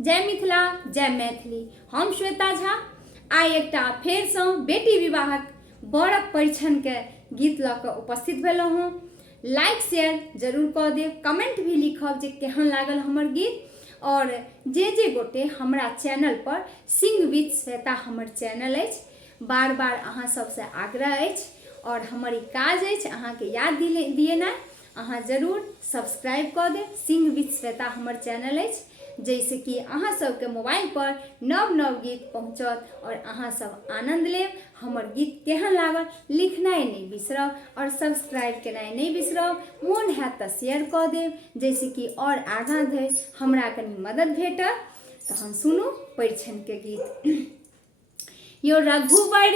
जय मिथिला जय मैथिली। हम श्वेता झा आइ एकटा फेरसँ बेटी विवाहक बरक परिछन के गीत लऽ कऽ उपस्थित भेलहुँ हँ। लाइक शेयर जरूर कऽ देब, कमेंट भी लिखब जे केहन लागल हमर गीत। और जे गोटे हमरा चैनल पर सिंग विथ श्वेता हमर चैनल अछि, बार बार अहाँ सबसे आग्रह अछि और हमर ई काज अछि अहाँके याद दिएनाइ। अहाँ जरूर सब्सक्राइब कऽ देब। सिंग विथ श्वेता हमर चैनल अछि, जैसे कि अहाँ सबके मोबाइल पर नव नव गीत पहुँचत और अहाँ सब आनंद लेब। हमर गीत केहन लागल लिखनाइ नहीं बिसरब और सब्सक्राइब केनाइ नहीं बिसरब। मोन हैत तऽ शेयर कऽ देब, जैसे कि और आगाँ धरि हमरा कनी मदद भेटत। तहन सुनू परिछन के गीत। यो रघुवर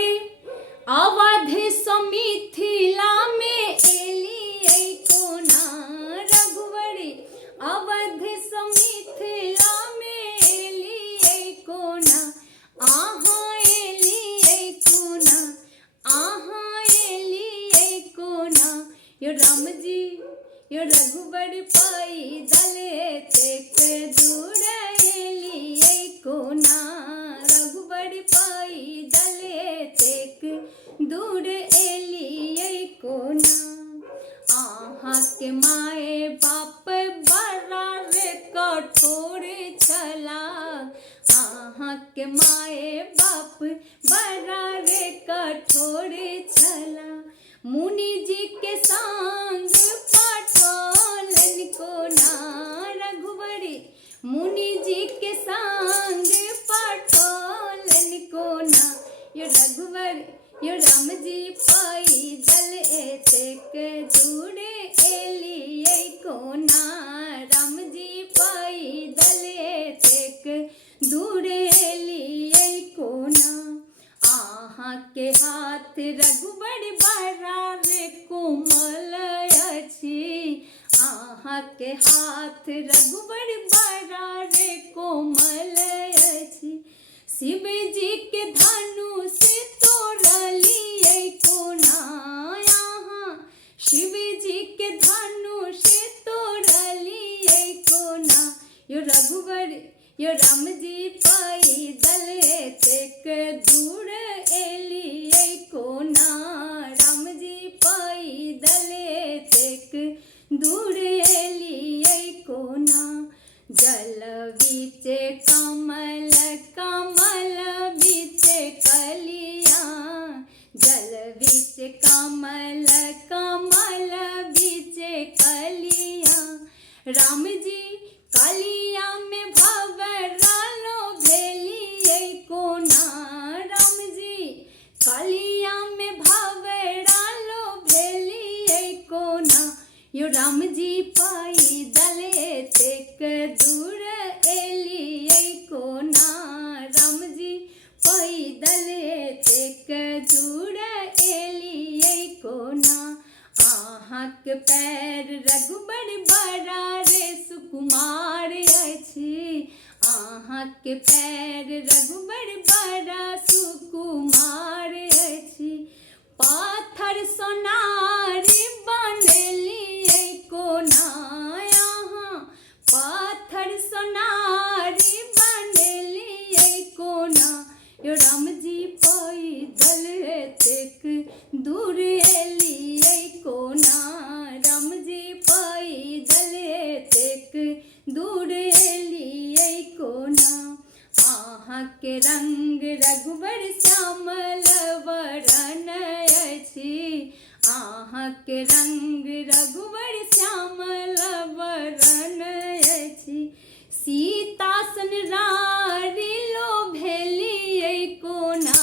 अवधि सँ मिथिला में एलियै कोना, रघुवर अवधि सँ मिथिला में एलियै कोना, अहाँ एलियै कोना, अहाँ एलियै कोना। यो राम जी यो रघुवर पैदल एतेक दूर एलियै कोना, रघुवर पैदल एतेक दूर एलियै कोना। अहाँके माए बाप बड़ा रे कठोर छला, अहाँके माए बाप बड़ा रे कठोर छला। मुनि जी के संग पठौलन कोना, रघुवर मुनि जी के संग पठौलन कोना। यो रघुवर यो राम जी पैदल एतेक दूर एलियै कोना, राम जी पैदल एतेक दूर एलियै कोना। अहाँके हाथ रघुवर बड़ा रे कोमल अछि, अहाँके हाथ रघुवर बड़ा रे कोमल अछि। शिव जी के धनुष तोड़लियै कोना, अहाँ शिव जी के धनुष तोड़लियै कोना। यो रघुवर यो राम जी पैदल एतेक दूर एलियै कोना, राम जी पैदल एतेक दूर एलियै कोना। जल बीचे कमल कमल बीचे कलिया, जल बीचे कमल कमल बीचे कलिया। राम जी कलिया में भंवरालो भेलियै कोना, राम जी कलिया में भंवरालो भेलियै कोना। यो राम जी पैदल एतेक दूर एलियै कोना, राम जी पैदल एतेक दूर एलियै कोना। अहाँके पैर रघुवर बड़ा रे सुकुमार अछि, अहाँके पैर रघुवर बड़ा सुकुमार अछि। पाथर सोनारी बनेलियै कोना, अहाँ पाथर सोनारी बनेलियै कोना। यो राम जी पैदल एतेक दूर एलियै कोना, राम जी पैदल एतेक दूर एलियै कोना। अहाँके रंग रघुवर श्यामल वरण अछि, अहाँके रंग रघुवर श्यामल वरण अछि। सीता सन नारी लोभेलियै कोना,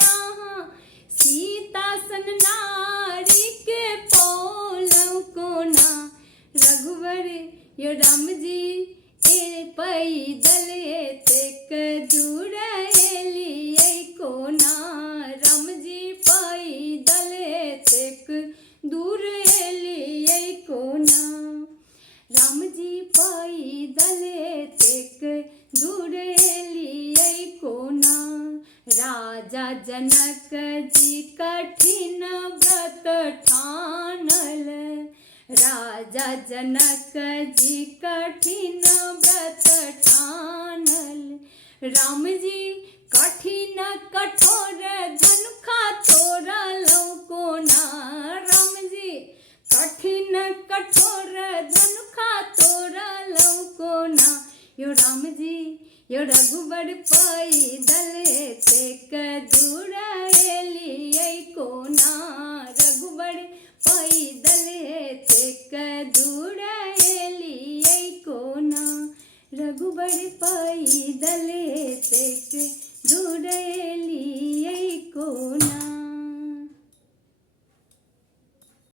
अहाँ सीता सन नारी के पौलहुँ कोना। रघुवर यो राम जी पैदल एतेक दूर एलियै कोना, राम जी पैदल एतेक दूर एलियै कोना। राम जी पैदल एतेक दूर एलियै कोना। राजा जनक जी कठिन व्रत ठानल, राजा जनक जी कठिन व्रत ठानल। राम जी कठिन कठोर धनुखा तोरा लौको ना। राम जी कठिन कठोर धनुखा तोरा लौको ना। यो राम जी यो रघुबर पैदल तेक दूर एलियै कोना। रघुबर पैदल तेक दूर एलियै कोना। रघुबर पैदल तेक दूर एलियै कोना।